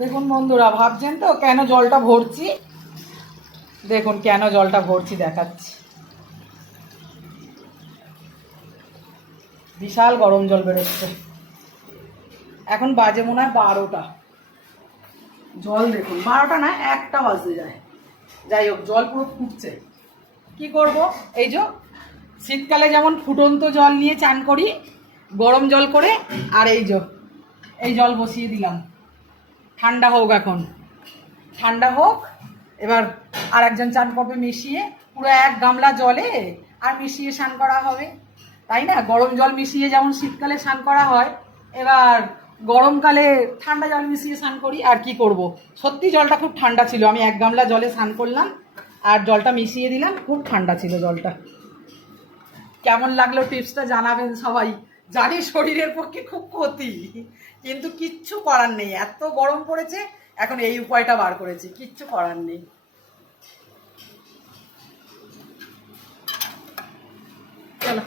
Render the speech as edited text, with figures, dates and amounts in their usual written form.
দেখুন বন্ধুরা, ভাবছেন তো কেন জলটা ভরছি। দেখুন কেন জলটা ভরছি দেখাচ্ছি। বিশাল গরম জল বেরোচ্ছে। এখন বাজে মনে হয় 12টা। জল দেখুন, 12টা না, 1টা বাজতে যায়। যাই হোক, জল পুরো ফুটছে। কি করব, এই যে শীতকালে যেমন ফুটন্ত জল নিয়ে চান করি গরম জল করে, আর এই জল বসিয়ে দিলাম। ঠান্ডা হোক, এখন ঠান্ডা হোক। এবার আর একজন চান করবে মিশিয়ে, পুরো 1 গামলা জলে আর মিশিয়ে স্নান করা হবে, তাই না? গরম জল মিশিয়ে যেমন শীতকালে স্নান করা হয়, এবার গরমকালে ঠান্ডা জল মিশিয়ে স্নান করি। আর কি করব, সত্যি জলটা খুব ঠান্ডা ছিল। আমি 1 গামলা জলে স্নান করলাম আর জলটা মিশিয়ে দিলাম, খুব ঠান্ডা ছিল জলটা। কেমন লাগলো টিপসটা জানাবেন সবাই। জানি শরীরের পক্ষে খুব ক্ষতি, কিন্তু কিচ্ছু করার নেই, এত গরম পড়েছে। এখন এই উপায়টা বার করেছি, কিচ্ছু করার নেই। চলো।